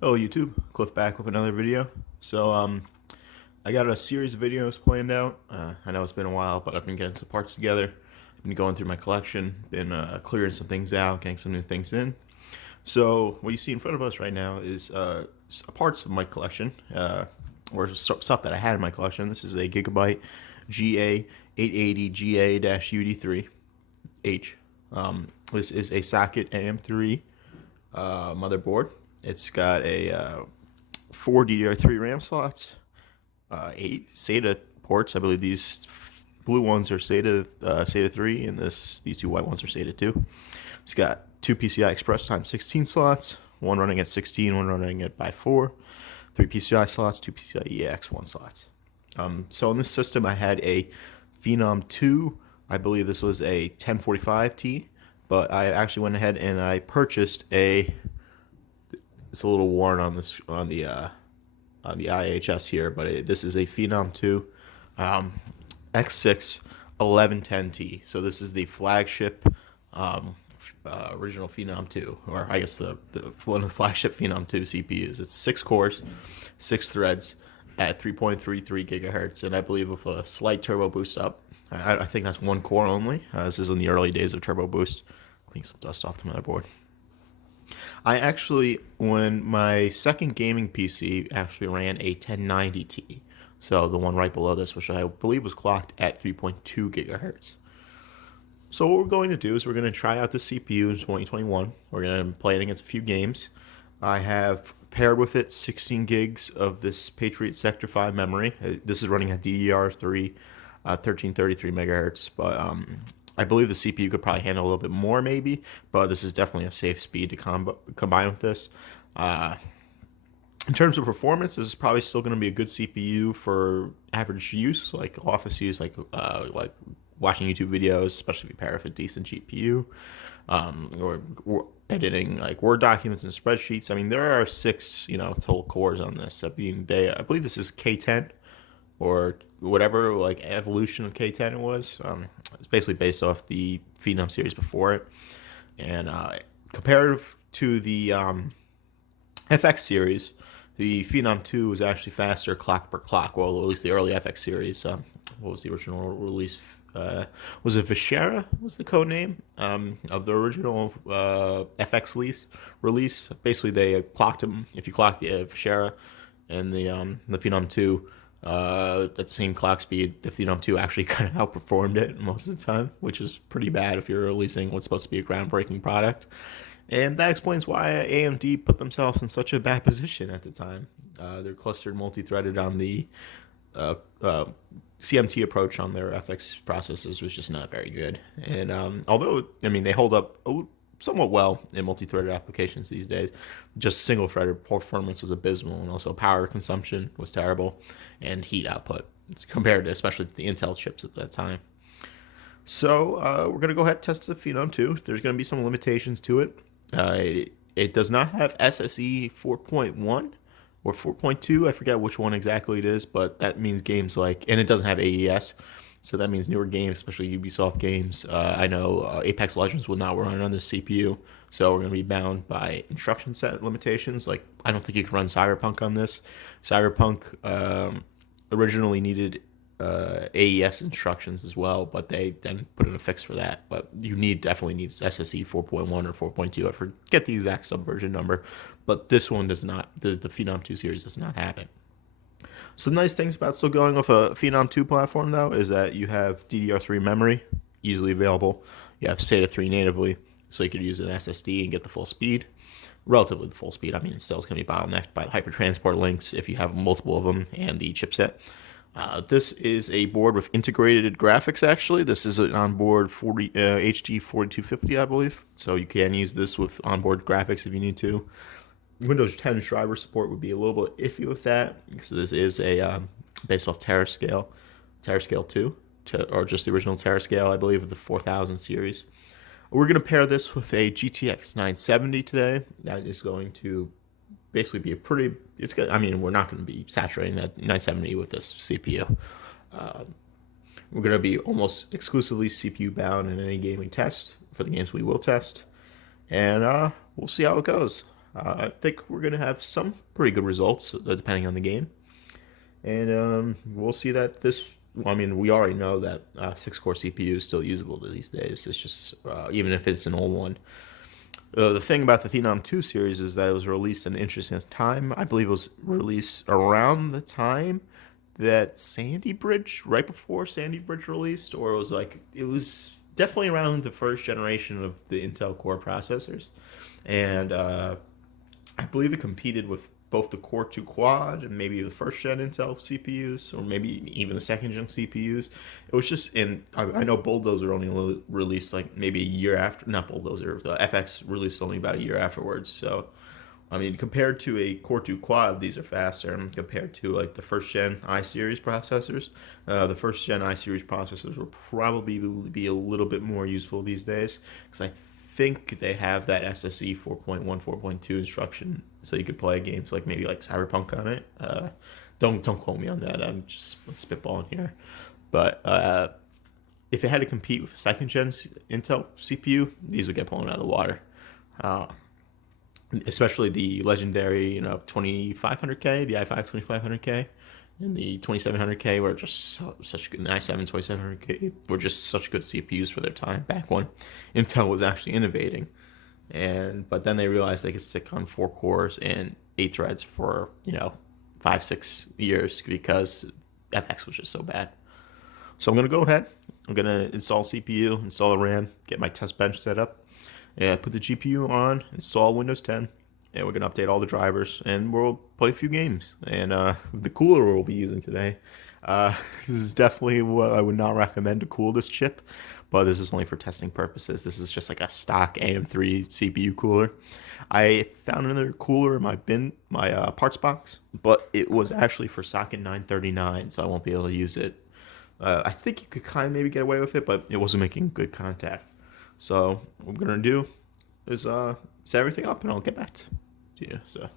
Hello YouTube, Cliff back with another video. I got a series of videos planned out. I know it's been a while, but I've been getting some parts together. I've been going through my collection, been clearing some things out, getting some new things in. So what you see in front of us right now is parts of my collection, or stuff that I had in my collection. This is a Gigabyte GA880 GA-UD3H. This is a socket AM3 motherboard. It's got a 4 DDR3 RAM slots, 8 SATA ports. I believe these blue ones are SATA 3, and these two white ones are SATA 2. It's got 2 PCI Express x 16 slots, one running at 16, one running at by 4, 3 PCI slots, 2 PCIe X1 slots. So in this system, I had a Phenom II. I believe this was a 1045T, but I actually went ahead and I purchased a. It's a little worn on the IHS here, but this is a Phenom II X6 1110T. So this is the flagship original Phenom 2, or I guess one of the flagship Phenom 2 CPUs. It's 6 cores, 6 threads at 3.33 gigahertz, and I believe with a slight turbo boost up. I think that's one core only. This is in the early days of turbo boost. Clean some dust off the motherboard. I actually, when my second gaming PC actually ran a 1090T, so the one right below this, which I believe was clocked at 3.2 gigahertz. So what we're going to do is we're going to try out the CPU in 2021. We're going to play it against a few games. I have paired with it 16 gigs of this Patriot Sector 5 memory. This is running at DDR3, 1333 megahertz, but I believe the CPU could probably handle a little bit more, maybe, but this is definitely a safe speed to combine with this. In terms of performance, this is probably still going to be a good CPU for average use, like office use, like watching YouTube videos, especially if you pair it with a decent GPU, or editing like Word documents and spreadsheets. I mean, there are 6, total cores on this. I believe this is K10 or whatever like evolution of K10 it was. It's basically based off the Phenom series before it, and comparative to the FX series, the Phenom 2 was actually faster clock per clock. Well, at least the early FX series. What was the original release? Was it Vishera? Was the code name of the original FX release? Basically, they clocked them. If you clocked the Vishera and the Phenom 2 at the same clock speed, the Phenom 2 actually kind of outperformed it most of the time, which is pretty bad if you're releasing what's supposed to be a groundbreaking product. And that explains why AMD put themselves in such a bad position at the time. They're clustered multi-threaded on the CMT approach on their FX processors was just not very good. And although, I mean, they hold up somewhat well in multi-threaded applications these days, just single-threaded performance was abysmal, and also power consumption was terrible, and heat output. It's compared to, especially to the Intel chips at that time. So we're going to go ahead and test the Phenom 2. There's going to be some limitations to it. It does not have SSE 4.1 or 4.2. I forget which one exactly it is, but that means games like, and it doesn't have AES, so that means newer games, especially Ubisoft games. I know Apex Legends will not run on this CPU, so we're going to be bound by instruction set limitations. Like, I don't think you can run Cyberpunk on this. Cyberpunk originally needed AES instructions as well, but they then put in a fix for that. But definitely needs SSE 4.1 or 4.2. I forget the exact subversion number, but this one does not. The Phenom 2 series does not have it. So the nice things about still going with a Phenom 2 platform, though, is that you have DDR3 memory easily available. You have SATA 3 natively, so you could use an SSD and get the full speed. Relatively the full speed. I mean, it still is going to be bottlenecked by the hypertransport links if you have multiple of them and the chipset. This is a board with integrated graphics, actually. This is an onboard HD 4250, I believe. So you can use this with onboard graphics if you need to. Windows 10 driver support would be a little bit iffy with that, because this is a based off Terrascale 2, or just the original Terrascale, I believe, of the 4000 series. We're going to pair this with a GTX 970 today. That is going to basically be I mean, we're not going to be saturating that 970 with this CPU. We're going to be almost exclusively CPU bound in any gaming test for the games we will test, and we'll see how it goes. I think we're going to have some pretty good results depending on the game. And we'll see that this. Well, I mean, we already know that 6-core CPU is still usable these days. It's just even if it's an old one. The thing about the Phenom 2 series is that it was released at an interesting time. I believe it was released around the time that Sandy Bridge, right before Sandy Bridge released, or it was definitely around the first generation of the Intel Core processors, and I believe it competed with both the Core 2 Quad and maybe the first gen Intel CPUs, or maybe even the second gen CPUs. It was just I know Bulldozer only released like maybe a year after, not Bulldozer, the FX released only about a year afterwards. So, I mean, compared to a Core 2 Quad, these are faster. And compared to like the first gen I series processors, the first gen I series processors will probably be a little bit more useful these days because I think they have that SSE 4.1, 4.2 instruction, so you could play games like maybe like Cyberpunk on it. Don't quote me on that. I'm just spitballing here, but if it had to compete with a second gen Intel CPU, these would get blown out of the water. Uh, Especially the legendary, 2500K, the i5 2500K, and the 2700K were just such good. The i7 2700K were just such good CPUs for their time back when Intel was actually innovating. But then they realized they could stick on 4 cores and 8 threads for 5-6 years because FX was just so bad. So I'm gonna go ahead. I'm gonna install CPU, install the RAM, get my test bench set up, and put the GPU on, install Windows 10, and we're gonna update all the drivers, and we'll play a few games. And the cooler we'll be using today, this is definitely what I would not recommend to cool this chip, but this is only for testing purposes. This is just like a stock AM3 CPU cooler. I found another cooler in my parts box, but it was actually for socket 939, so I won't be able to use it. I think you could kind of maybe get away with it, but it wasn't making good contact. So what I'm gonna do is set everything up, and I'll get back to you. So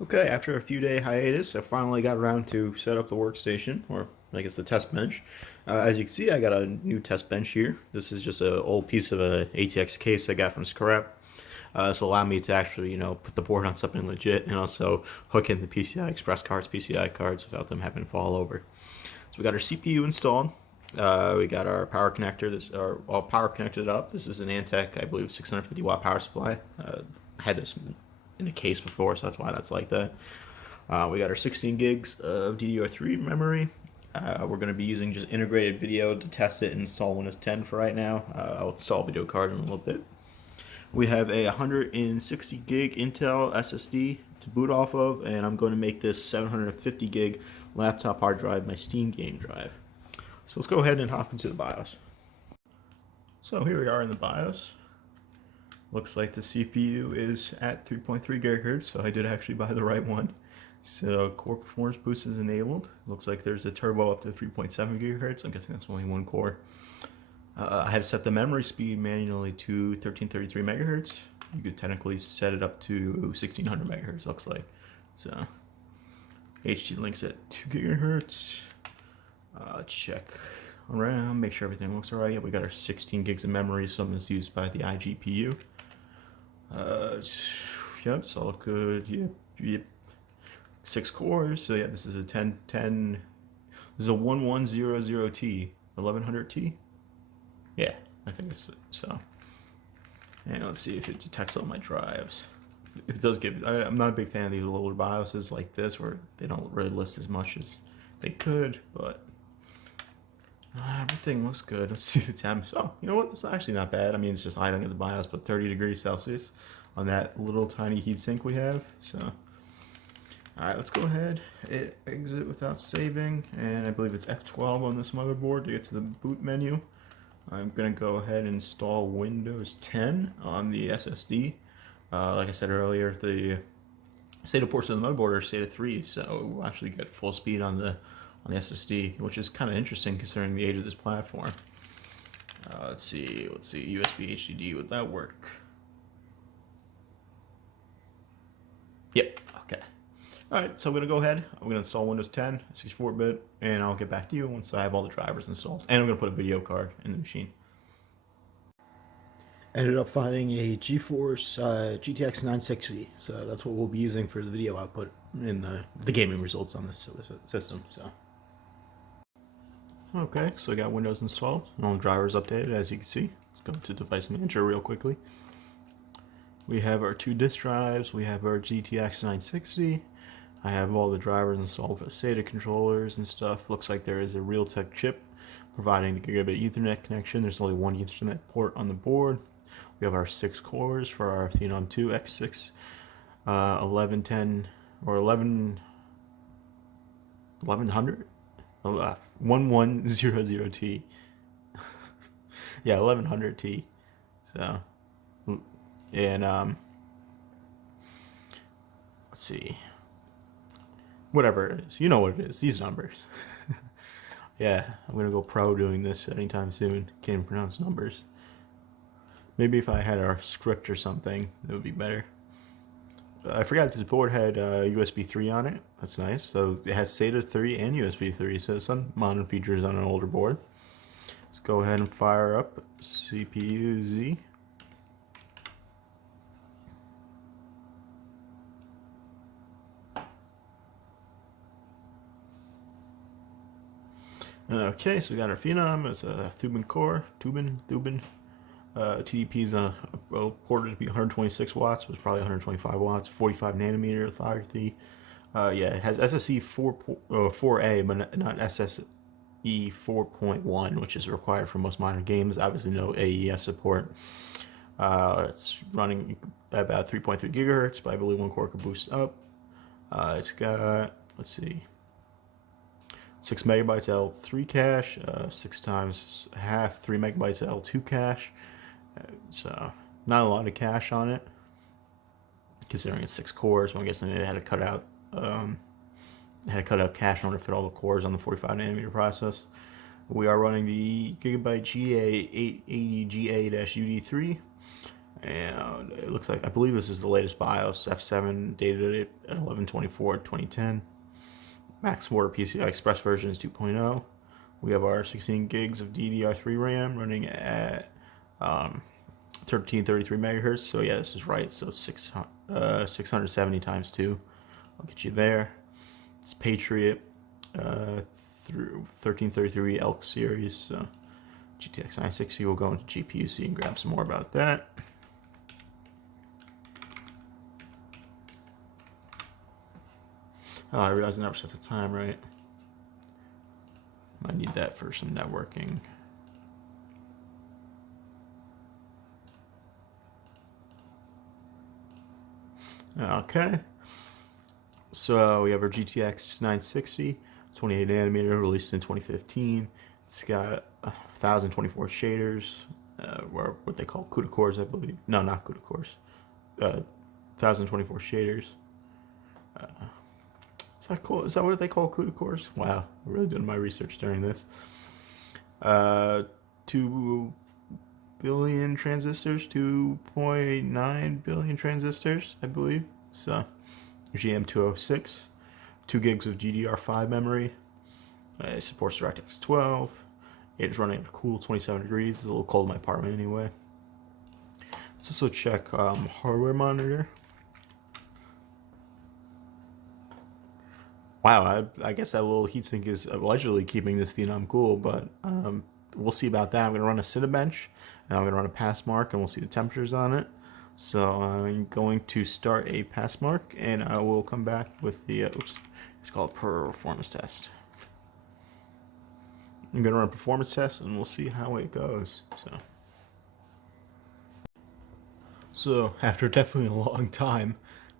okay, after a few day hiatus, I finally got around to set up the workstation, or I guess the test bench. As you can see, I got a new test bench here. This is just an old piece of a ATX case I got from scrap. This will allow me to actually, put the board on something legit, and also hook in the PCI Express cards, PCI cards, without them having to fall over. So we got our CPU installed. We got our power connector. This are all power connected up. This is an Antec, I believe, 650 watt power supply. I had this in a case before, so that's why that's like that. We got our 16 gigs of DDR3 memory. We're going to be using just integrated video to test it and install Windows 10 for right now. I'll install a video card in a little bit. We have a 160 gig Intel SSD to boot off of, and I'm going to make this 750 gig laptop hard drive my Steam game drive. So let's go ahead and hop into the BIOS. So here we are in the BIOS. Looks like the CPU is at 3.3 gigahertz, so I did actually buy the right one. So core performance boost is enabled. Looks like there's a turbo up to 3.7 gigahertz. I'm guessing that's only one core. I had to set the memory speed manually to 1333 megahertz. You could technically set it up to 1600 megahertz, looks like. So HT links at 2 gigahertz. Check around, make sure everything looks alright. Yeah, we got our 16 gigs of memory, something that's used by the iGPU. Yep, it's all good. Yep. 6 cores, so yeah, this is a 1010. This is a 1100T, 1100T. Yeah, I think it's so. And let's see if it detects all my drives. It does give. I'm not a big fan of these older BIOSes like this, where they don't really list as much as they could, but everything looks good. Let's see the temps. Oh, you know what? It's actually not bad. I mean, it's just idling at the BIOS, but 30 degrees Celsius on that little tiny heatsink we have. So, all right, let's go ahead. Exit without saving, and I believe it's F12 on this motherboard to get to the boot menu. I'm gonna go ahead and install Windows 10 on the SSD. Like I said earlier, the SATA portion of the motherboard is SATA 3, so we'll actually get full speed on the SSD, which is kind of interesting considering the age of this platform. Let's see, USB HDD, would that work? Yep, okay. Alright, so I'm going to go ahead, I'm going to install Windows 10, 64-bit, and I'll get back to you once I have all the drivers installed. And I'm going to put a video card in the machine. ended up finding a GeForce GTX 960, so that's what we'll be using for the video output in the gaming results on this system. So okay, so I got Windows installed, all the drivers updated as you can see. Let's go to Device Manager real quickly. We have our 2 disk drives, we have our GTX 960. I have all the drivers installed for the SATA controllers and stuff. Looks like there is a Realtek chip providing the gigabit Ethernet connection. There's only one Ethernet port on the board. We have our 6 cores for our Phenom II X6 1110 or 1100 1100T. Yeah, 1100T. So, and let's see, whatever it is, you know what it is. These numbers. Yeah, I'm gonna go pro doing this anytime soon. Can't even pronounce numbers. Maybe if I had a script or something, it would be better. I forgot this board had USB 3 on it. That's nice. So it has SATA 3 and USB 3. So some modern features on an older board. Let's go ahead and fire up CPU Z. Okay, so we got our Phenom. It's a Thuban core. Thuban. TDP is reported to be 126 watts, but it's probably 125 watts. 45 nanometer lithography. Yeah, it has SSE 4A, but not SSE 4.1, which is required for most modern games. Obviously, no AES support. It's running at about 3.3 gigahertz, but I believe one core could boost up. It's got, let's see, 6 megabytes L3 cache, 6 times half, 3 megabytes L2 cache. So not a lot of cache on it, considering it's 6 cores. So I'm guessing it had to cut out cache in order to fit all the cores on the 45 nanometer process. We are running the Gigabyte GA880GA-UD3, and it looks like, I believe this is the latest BIOS. F7 dated it at 11/24/2010. Max Mortar PCI Express version is 2.0. We have our 16 gigs of DDR3 RAM running at 1333 megahertz. So yeah, this is right. So 670 times 2. I'll get you there. It's Patriot through 1333 Elk series. So GTX 960. We'll go into GPU-C and grab some more about that. Oh, I realized I never set the time right. I need that for some networking. Okay. So we have our GTX 960, 28 nanometer, released in 2015. It's got 1,024 shaders, or what they call CUDA cores, I believe. No, not CUDA cores. 1,024 shaders. Is that cool? Is that what they call CUDA cores? Wow, I'm really doing my research during this. 2 billion transistors, 2.9 billion transistors, I believe. So, GM206, 2 gigs of GDR5 memory. It supports DirectX 12. It is running at a cool 27 degrees. It's a little cold in my apartment anyway. Let's also check hardware monitor. Wow, I guess that little heatsink is allegedly keeping this Phenom cool, but we'll see about that. I'm going to run a Cinebench, and I'm going to run a pass mark, and we'll see the temperatures on it. So I'm going to start a pass mark, and I will come back with the, it's called performance test. I'm going to run a performance test, and we'll see how it goes. So after definitely a long time,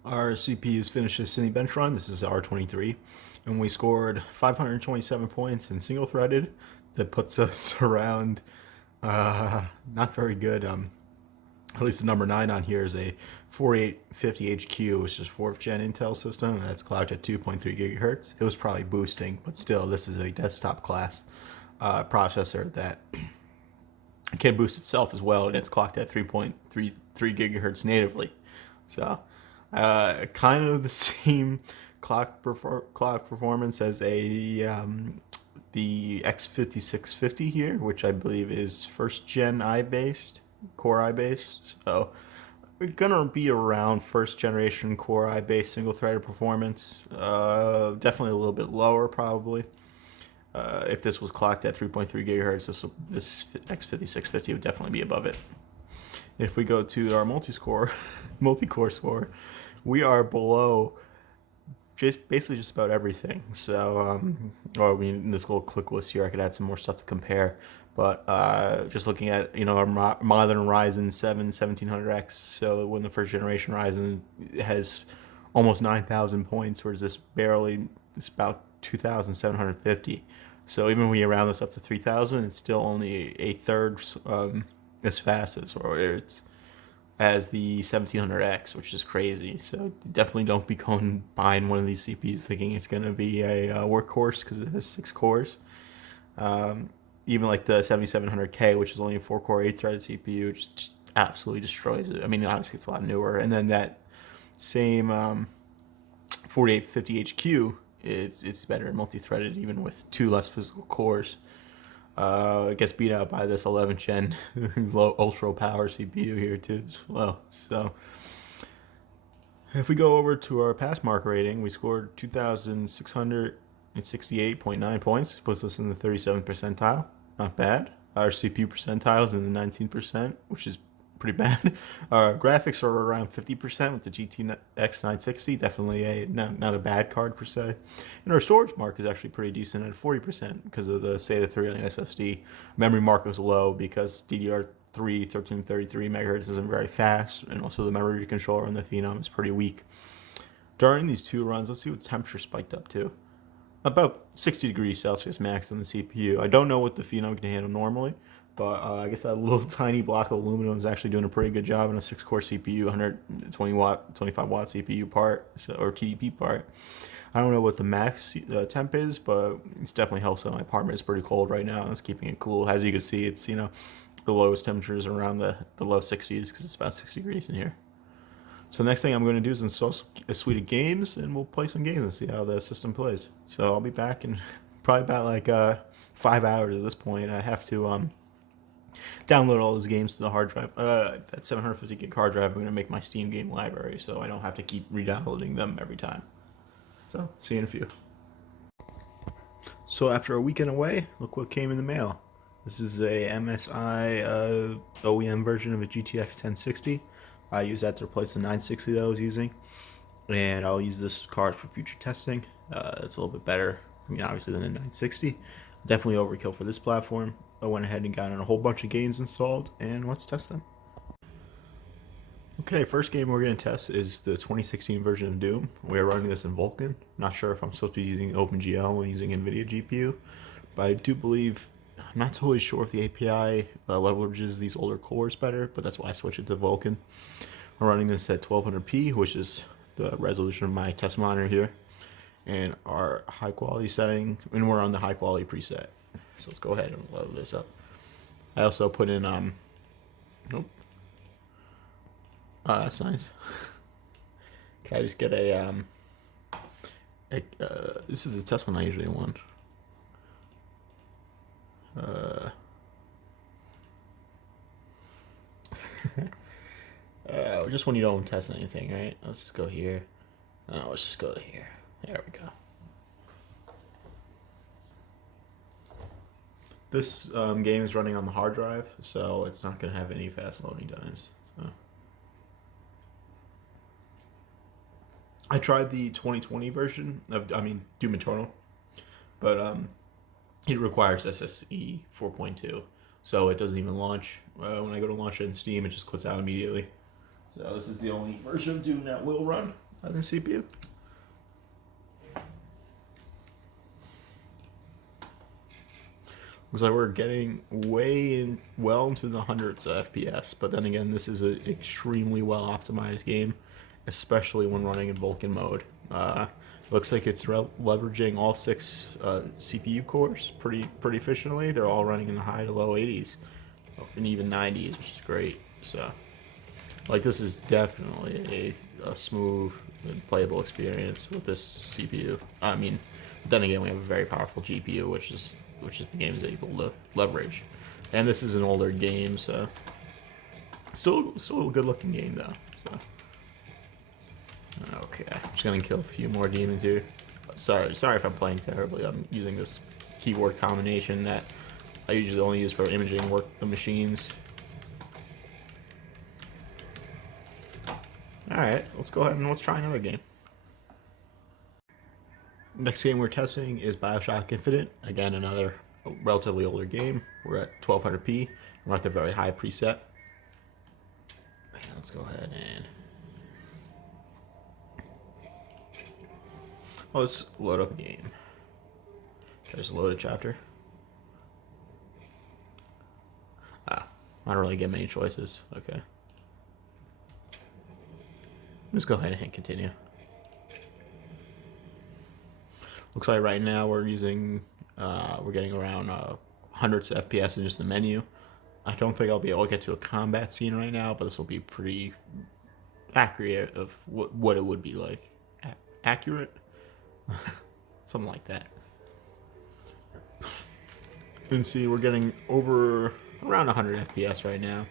our CPU's finished a Cinebench run. This is R23, and we scored 527 points in single-threaded. That puts us around not very good. At least the number 9 on here is a 4850HQ, which is 4th gen Intel system, and that's clocked at 2.3 gigahertz. It was probably boosting, but still, this is a desktop class processor that can boost itself as well, and it's clocked at 3.33 gigahertz natively. So, kind of the same clock performance as the X5650 here, which I believe is 1st gen I based. Core i based. So we're gonna be around first generation Core i based single threaded performance. Definitely a little bit lower probably. If this was clocked at 3.3 gigahertz, this X5650 would definitely be above it. If we go to our multi-core score, we are below basically just about everything. So, or I mean, in this little click list here, I could add some more stuff to compare. But just looking at our modern Ryzen 7 1700X, so when the first generation Ryzen has almost 9,000 points, whereas this barely is about 2,750. So even when you round this up to 3,000, it's still only a third as fast as the 1700X, which is crazy. So definitely don't be going buying one of these CPUs thinking it's going to be a workhorse because it has 6 cores. Even like the 7700K, which is only a 4-core 8-threaded CPU, just absolutely destroys it. I mean, obviously it's a lot newer. And then that same 4850HQ, it's better multi-threaded even with 2 less physical cores. It gets beat out by this 11th gen low ultra power CPU here too as well. So if we go over to our pass mark rating, we scored 2,668.9 points. Puts us in the 37th percentile. Not bad. Our CPU percentile is in the 19%, which is pretty bad. Our graphics are around 50% with the GTX 960. Definitely not a bad card per se. And our storage mark is actually pretty decent at 40% because of the SATA 3 on the SSD. Memory mark was low because DDR3 1333 megahertz isn't very fast, and also the memory controller on the Phenom is pretty weak. During these 2 runs, let's see what temperature spiked up to. About 60 degrees Celsius max on the CPU. I don't know what the Phenom can handle normally, but I guess that little tiny block of aluminum is actually doing a pretty good job on a 6-core CPU, 120 watt, 25 watt CPU part, or TDP part. I don't know what the max temp is, but it's definitely helps out. My apartment is pretty cold right now, and it's keeping it cool. As you can see, it's the lowest temperatures around the low 60s because it's about 6 degrees in here. So next thing I'm going to do is install a suite of games, and we'll play some games and see how the system plays. So I'll be back in probably about like 5 hours at this point. I have to download all those games to the hard drive. That 750 gig hard drive, I'm going to make my Steam game library so I don't have to keep re-downloading them every time. So see you in a few. So after a weekend away, look what came in the mail. This is a MSI OEM version of a GTX 1060. I use that to replace the 960 that I was using, and I'll use this card for future testing. It's a little bit better, obviously, than the 960. Definitely overkill for this platform. I went ahead and got in a whole bunch of games installed, and let's test them. Okay, first game we're going to test is the 2016 version of Doom. We're running this in Vulkan. Not sure if I'm supposed to be using OpenGL or using NVIDIA GPU, but I do believe, I'm not totally sure if the API leverages these older cores better, but that's why I switched it to Vulkan. We're running this at 1200p, which is the resolution of my test monitor here, and our high quality setting, and we're on the high quality preset. So let's go ahead and load this up. I also put in, nope. Oh, that's nice. Can I just get this is the test one I usually want. Just when you don't test anything, right? Let's just go here. Let's just go here. There we go. This game is running on the hard drive, so it's not going to have any fast loading times. So I tried the 2020 version of, Doom Eternal, but it requires SSE 4.2, so it doesn't even launch. When I go to launch it in Steam, it just quits out immediately. So this is the only version of Doom that will run on the CPU. Looks like we're getting well into the hundreds of FPS, but then again, this is an extremely well optimized game, especially when running in Vulkan mode. Looks like it's leveraging all 6 CPU cores pretty efficiently. They're all running in the high to low 80s, and even 90s, which is great. So, this is definitely a smooth and playable experience with this CPU. Then again, we have a very powerful GPU, which is the game is able to leverage. And this is an older game, so Still a good looking game though. So okay, I'm just gonna kill a few more demons here. Sorry if I'm playing terribly. I'm using this keyboard combination that I usually only use for imaging work the machines. Alright, let's go ahead and let's try another game. Next game we're testing is BioShock Infinite. Again, another relatively older game. We're at 1200p. We're at the very high preset. Let's go ahead and let's load up a game. Just load a chapter. I don't really get many choices. Okay. Let's go ahead and hit continue. Looks like right now we're using, we're getting around hundreds of FPS in just the menu. I don't think I'll be able to get to a combat scene right now, but this will be pretty accurate of what it would be like. Accurate? Something like that. And see, we're getting over around 100 FPS right now.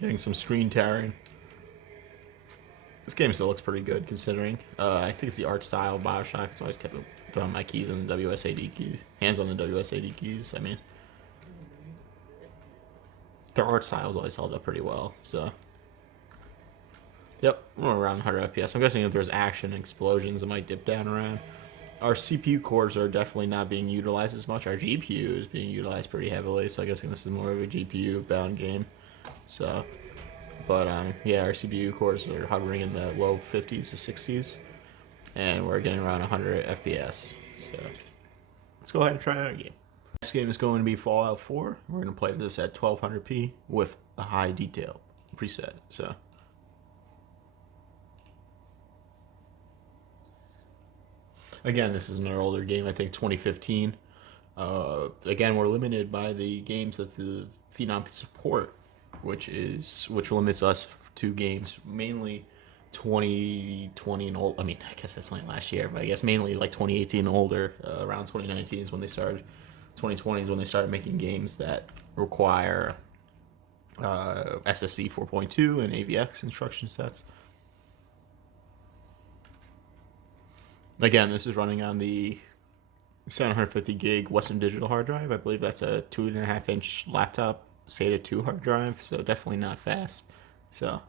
Getting some screen tearing. This game still looks pretty good considering. I think it's the art style of BioShock. So I always kept throwing my keys on the WSAD key. Hands on the WSAD keys, I mean. Their art style's always held up pretty well, so. Yep, we're around 100 FPS. I'm guessing if there's action and explosions, it might dip down around. Our CPU cores are definitely not being utilized as much. Our GPU is being utilized pretty heavily, so I'm guessing this is more of a GPU-bound game. So, but yeah, our CPU cores are hovering in the low 50s to 60s, and we're getting around 100 FPS. So, let's go ahead and try our game. Next game is going to be Fallout 4. We're going to play this at 1200p with a high detail preset. So. Again, this is another older game, I think 2015. Again, we're limited by the games that the Phenom can support, which limits us to games mainly 2020 and old. I mean, I guess that's only last year, but I guess mainly like 2018 and older. Around 2019 is when they started. 2020 is when they started making games that require SSC 4.2 and AVX instruction sets. Again, this is running on the 750 gig Western Digital hard drive. I believe that's a 2.5-inch laptop SATA 2 hard drive, so definitely not fast. So,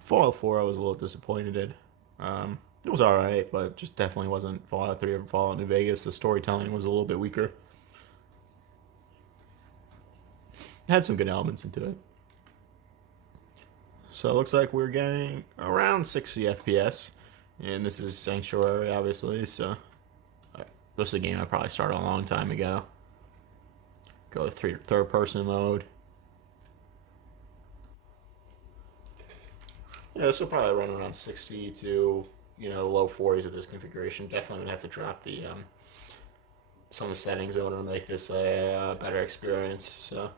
Fallout 4, I was a little disappointed in. It was alright, but just definitely wasn't Fallout 3 or Fallout New Vegas. The storytelling was a little bit weaker. Had some good elements into it. So it looks like we're getting around 60 FPS. And this is Sanctuary, obviously. So this is a game I probably started a long time ago. Go to third person mode. Yeah, this will probably run around 60 to low 40s at this configuration. Definitely would have to drop the some of the settings in order to make this a better experience. So.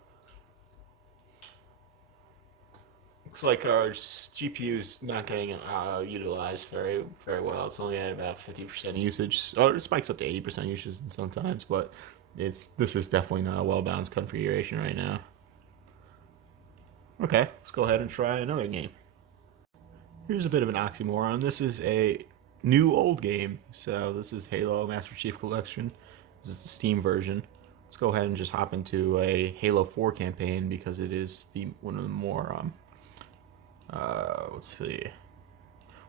Looks like our GPU's not getting utilized very well. It's only at about 50% usage. Oh, it spikes up to 80% usage sometimes, but this is definitely not a well-balanced configuration right now. Okay, let's go ahead and try another game. Here's a bit of an oxymoron. This is a new old game. So this is Halo Master Chief Collection. This is the Steam version. Let's go ahead and just hop into a Halo 4 campaign because it is one of the more let's see,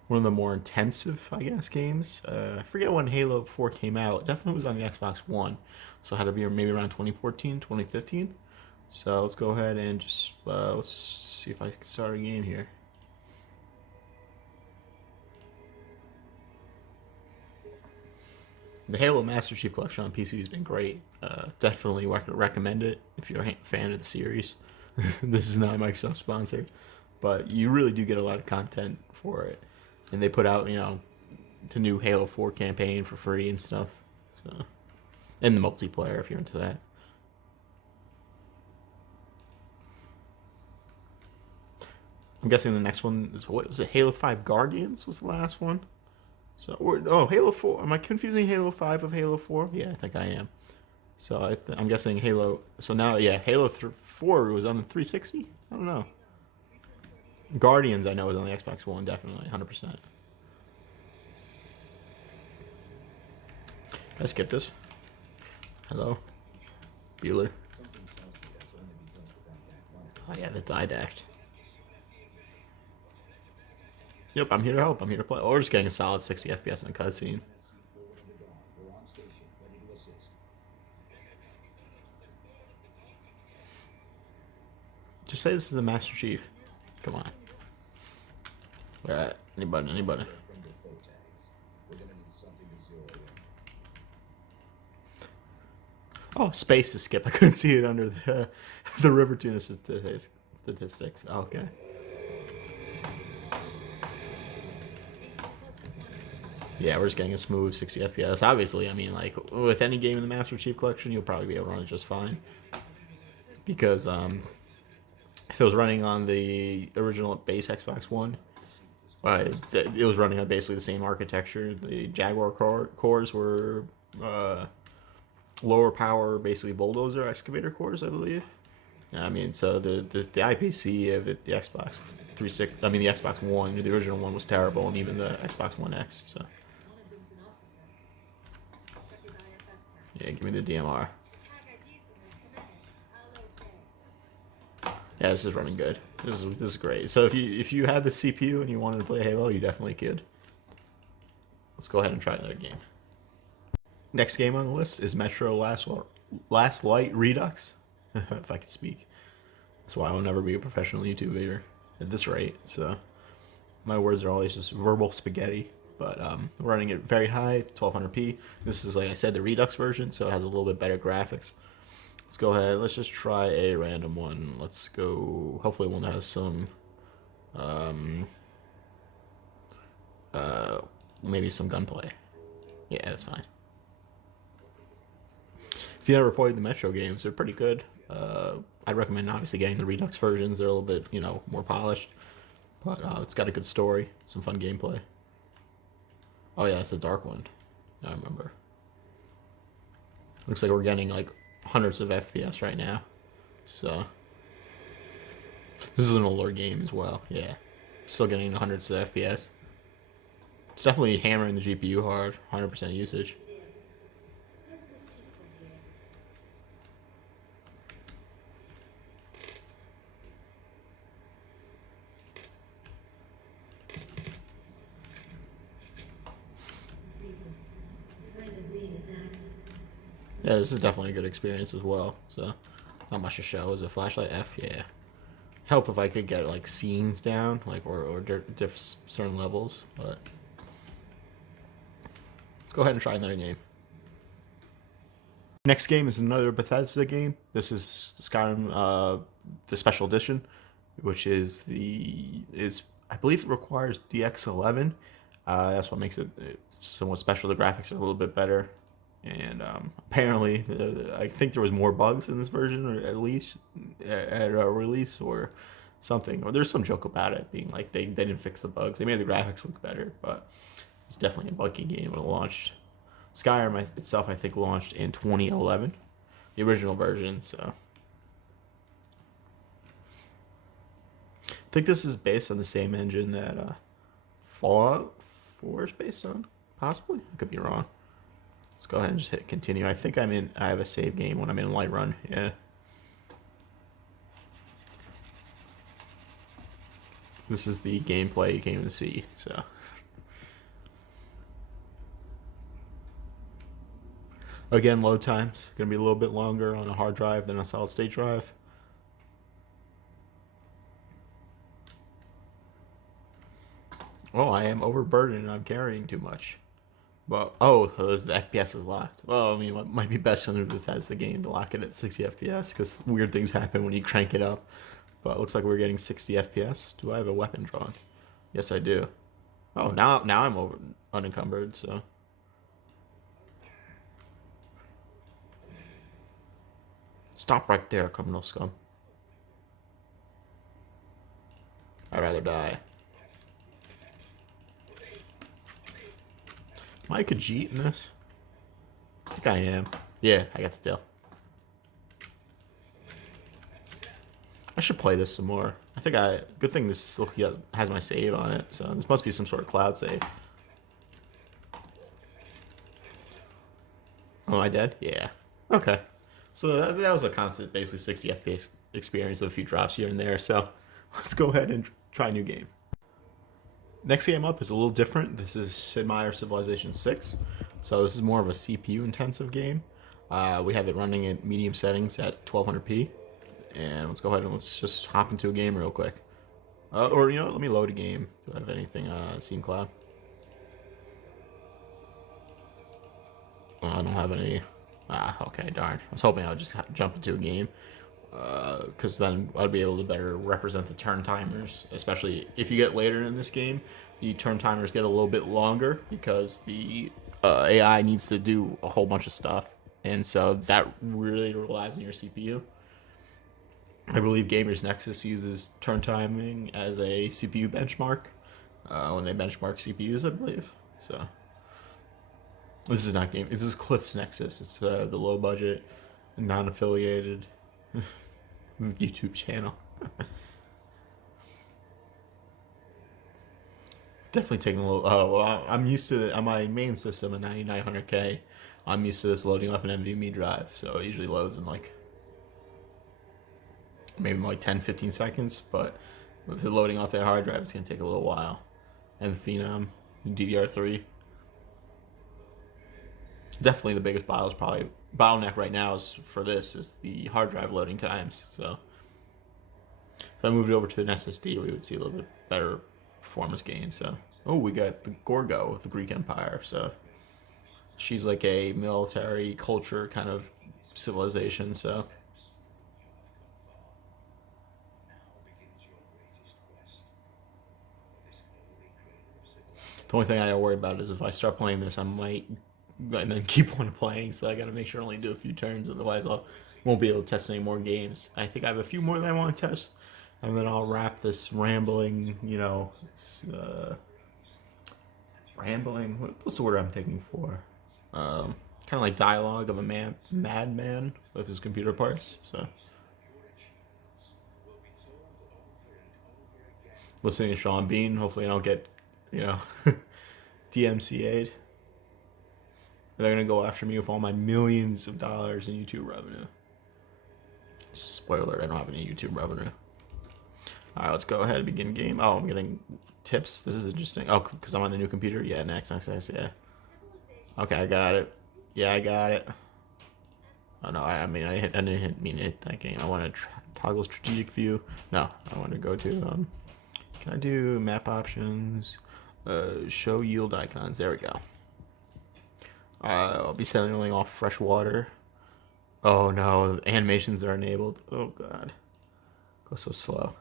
one of the more intensive, I guess, games. I forget when Halo 4 came out. It definitely was on the Xbox One, so it had to be maybe around 2014, 2015. So let's go ahead and just let's see if I can start a game here. The Halo Master Chief Collection on PC has been great. Definitely recommend it if you're a fan of the series. This is not Microsoft sponsored, but you really do get a lot of content for it. And they put out, the new Halo 4 campaign for free and stuff. So, and the multiplayer if you're into that. I'm guessing the next one is, what was it? Halo 5 Guardians was the last one. So, oh, Halo 4. Am I confusing Halo 5 of Halo 4? Yeah, I think I am. So I'm guessing Halo. So now, yeah, Halo 4 was on the 360. I don't know. Guardians, I know, is on the Xbox One, definitely, 100%. I skip this. Hello, Bueller. Oh yeah, the die dashed. Yep, I'm here to help. I'm here to play. Or just getting a solid 60 FPS in the cutscene. Just say this is the Master Chief. Come on. Alright, anybody. Oh, space to skip. I couldn't see it under the river tuna statistics. Oh, okay. Yeah, we're just getting a smooth 60 FPS. Obviously, I mean, like, with any game in the Master Chief Collection, you'll probably be able to run it just fine. Because, if it was running on the original base Xbox One, it was running on basically the same architecture. The Jaguar cores were lower power, basically bulldozer excavator cores, I believe. I mean, so the IPC of it, the Xbox 360, I mean the Xbox One, the original one was terrible, and even the Xbox One X. So yeah, give me the DMR. Yeah, this is running good. This is great. So if you had the CPU and you wanted to play Halo, you definitely could. Let's go ahead and try another game. Next game on the list is Metro Last Light Redux. If I could speak. That's why I will never be a professional YouTuber at this rate. So my words are always just verbal spaghetti. But running it very high, 1200p. This is, like I said, the Redux version, so it has a little bit better graphics. Let's go ahead. Let's just try a random one. Let's go. Hopefully, one that has some, maybe some gunplay. Yeah, that's fine. If you never played the Metro games, they're pretty good. I'd recommend obviously getting the Redux versions. They're a little bit, more polished, but it's got a good story, some fun gameplay. Oh yeah, it's a dark one. I remember. Looks like we're getting like hundreds of FPS right now. So this is an older game as well. Yeah, still getting hundreds of FPS. It's definitely hammering the GPU hard. 100% usage. Yeah, this is definitely a good experience as well. So, not much to show. Is it flashlight F? Yeah. Help if I could get like scenes down, like or certain levels. But let's go ahead and try another game. Next game is another Bethesda game. This is Skyrim, the special edition, which is I believe it requires DX11. That's what makes it somewhat special. The graphics are a little bit better. And apparently, I think there was more bugs in this version, or at least at a release or something. Or there's some joke about it being like they didn't fix the bugs. They made the graphics look better, but it's definitely a buggy game when it launched. Skyrim itself, I think, launched in 2011, the original version. So I think this is based on the same engine that Fallout 4 is based on. Possibly, I could be wrong. Let's go ahead and just hit continue. I think I have a save game when I'm in light run. Yeah. This is the gameplay you came to see. So. Again, load times going to be a little bit longer on a hard drive than a solid state drive. Oh, I am overburdened and I'm carrying too much. Well, the FPS is locked. Well, I mean, it might be best when that's the game to lock it at 60 FPS because weird things happen when you crank it up. But it looks like we're getting 60 FPS. Do I have a weapon drawn? Yes, I do. Oh, now I'm unencumbered, so. Stop right there, criminal scum. I'd rather die. Am I a Khajiit in this? I think I am. Yeah, I got the tail. I should play this some more. I think good thing this still has my save on it, so this must be some sort of cloud save. Oh, I dead? Yeah. Okay. So that was a constant, basically 60 FPS experience with a few drops here and there, so let's go ahead and try a new game. Next game up is a little different. This is Sid Meier's Civilization 6. So this is more of a CPU intensive game. We have it running at medium settings at 1200p. And let's go ahead and let's just hop into a game real quick. Or, you know, let me load a game. Do I have anything Steam Cloud? I don't have any. Okay, darn. I was hoping I would just jump into a game. Because then I'd be able to better represent the turn timers, especially if you get later in this game. The turn timers get a little bit longer because the AI needs to do a whole bunch of stuff, and so that really relies on your CPU. I believe Gamers Nexus uses turn timing as a CPU benchmark when they benchmark CPUs, I believe. So this is not game. This is Cliff's Nexus. It's the low budget, non-affiliated YouTube channel. Definitely taking a little. Oh, well, I'm used to it on my main system at 9900K. I'm used to this loading off an NVMe drive, so it usually loads in like maybe like 10-15 seconds. But with it loading off that hard drive, it's gonna take a little while. And Phenom DDR3. Definitely the biggest bottleneck right now is for this is the hard drive loading times. So if I moved it over to an SSD, we would see a little bit better performance gain. So we got the Gorgo of the Greek Empire. So she's like a military culture kind of civilization. So the only thing I gotta worry about is if I start playing this, I might and then keep on playing. So I gotta make sure I only do a few turns, otherwise I won't be able to test any more games. I think I have a few more that I want to test, and then I'll wrap this rambling, rambling. What's the word I'm thinking for? Kind of like dialogue of a madman with his computer parts. So listening to Sean Bean. Hopefully I don't get, DMCA'd. They're gonna go after me with all my millions of dollars in YouTube revenue. Spoiler: I don't have any YouTube revenue. All right, let's go ahead and begin game. Oh, I'm getting tips. This is interesting. Oh, because I'm on the new computer. Yeah, next, yeah. Okay, I got it. Yeah, I got it. Oh no, I didn't mean to hit that game. I want to toggle strategic view. No, I want to go to Can I do map options? Show yield icons. There we go. I'll be settling off fresh water. Oh no, the animations are enabled. Oh god. Go so slow.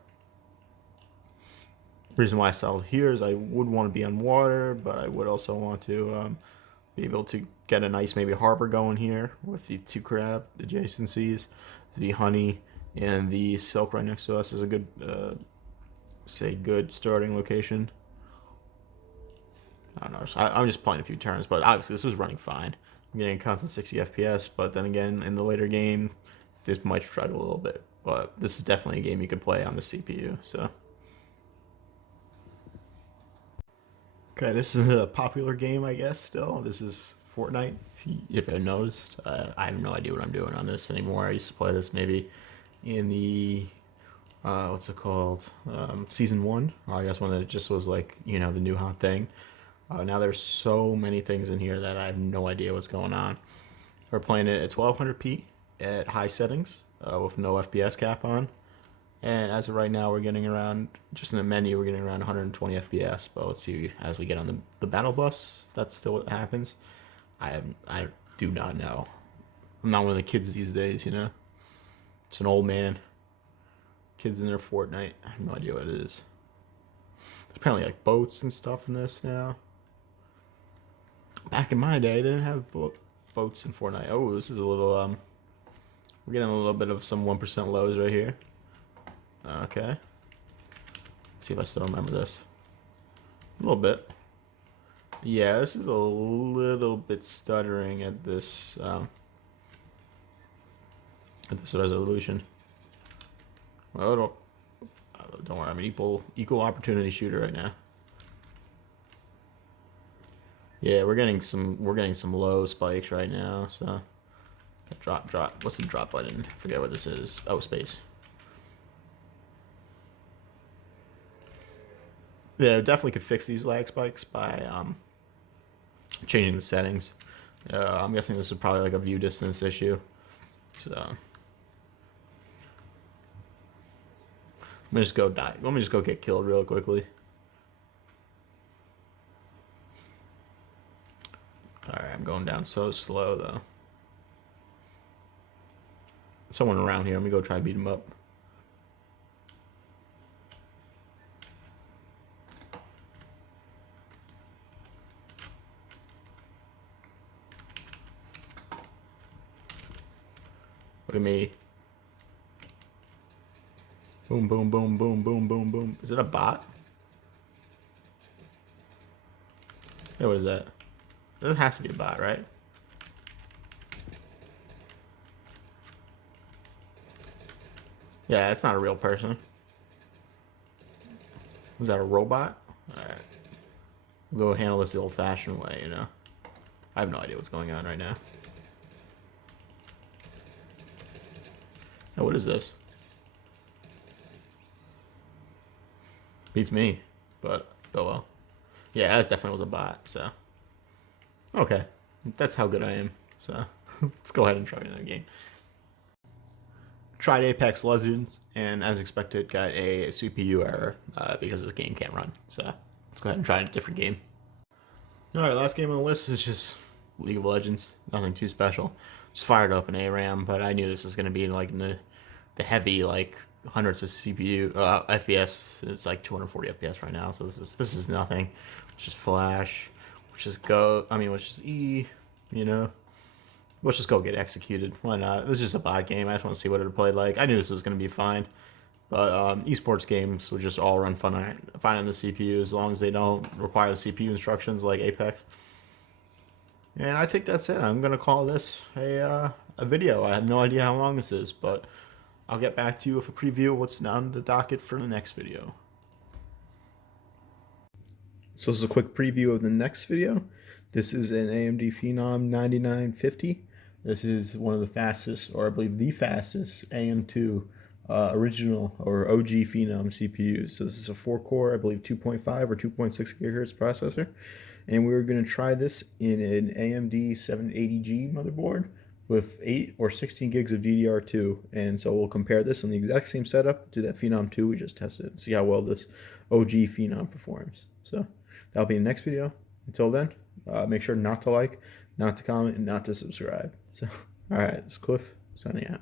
Reason why I settled here is I would want to be on water, but I would also want to be able to get a nice maybe harbor going here with the two crab adjacencies, the honey, and the silk right next to us is a good, good starting location. I don't know. I'm just playing a few turns, but obviously this was running fine. I'm getting a constant 60 FPS, but then again, in the later game, this might struggle a little bit. But this is definitely a game you can play on the CPU. So, okay, this is a popular game, I guess. Still, this is Fortnite. If you noticed, I have no idea what I'm doing on this anymore. I used to play this maybe in the what's it called? Season 1. Or I guess when it just was like the new hot thing. Now there's so many things in here that I have no idea what's going on. We're playing it at 1200p at high settings with no FPS cap on. And as of right now, we're getting around, just in the menu, we're getting around 120 FPS. But let's see as we get on the battle bus, if that's still what happens. I do not know. I'm not one of the kids these days, It's an old man. Kids in their Fortnite. I have no idea what it is. There's apparently like boats and stuff in this now. Back in my day, they didn't have boats in Fortnite. Oh, this is a little, we're getting a little bit of some 1% lows right here. Okay. Let's see if I still remember this. A little bit. Yeah, this is a little bit stuttering at this resolution. Well, don't worry, I'm an equal opportunity shooter right now. Yeah, we're getting some low spikes right now. So drop. What's the drop button? I forget what this is. Oh, space. Yeah, definitely could fix these lag spikes by changing the settings. I'm guessing this is probably like a view distance issue. So let me just go die. Let me just go get killed real quickly. Alright, I'm going down so slow though. Someone around here. Let me go try to beat him up. Look at me. Boom, boom, boom, boom, boom, boom, boom. Is it a bot? Hey, what is that? It has to be a bot, right? Yeah, it's not a real person. Is that a robot? Alright. We'll go handle this the old-fashioned way, you know? I have no idea what's going on right now. Oh, what is this? Beats me, but oh well. Yeah, that definitely was a bot, so. Okay, that's how good I am, so let's go ahead and try another game. Tried Apex Legends, and as expected, got a CPU error because this game can't run. So let's go ahead and try a different game. All right, last game on the list is just League of Legends. Nothing too special. Just fired up an ARAM, but I knew this was going to be like in the heavy like hundreds of CPU FPS. It's like 240 FPS right now, so this is nothing. Let's just flash. Let's just go. I mean, let's just E. You know. Let's just go get executed. Why not? This is just a bot game. I just want to see what it played like. I knew this was going to be fine. But esports games will just all run fine on the CPU as long as they don't require the CPU instructions like Apex. And I think that's it. I'm going to call this a video. I have no idea how long this is, but I'll get back to you with a preview of what's on the docket for the next video. So this is a quick preview of the next video. This is an AMD Phenom 9950. This is one of the fastest, or I believe the fastest, AM2 original or OG Phenom CPUs. So this is a 4-core, I believe 2.5 or 2.6 gigahertz processor. And we're going to try this in an AMD 780G motherboard with 8 or 16 gigs of DDR2. And so we'll compare this on the exact same setup to that Phenom 2 we just tested and see how well this OG Phenom performs. So that'll be in the next video. Until then, make sure not to like, not to comment, and not to subscribe. So, all right, it's Cliff signing out.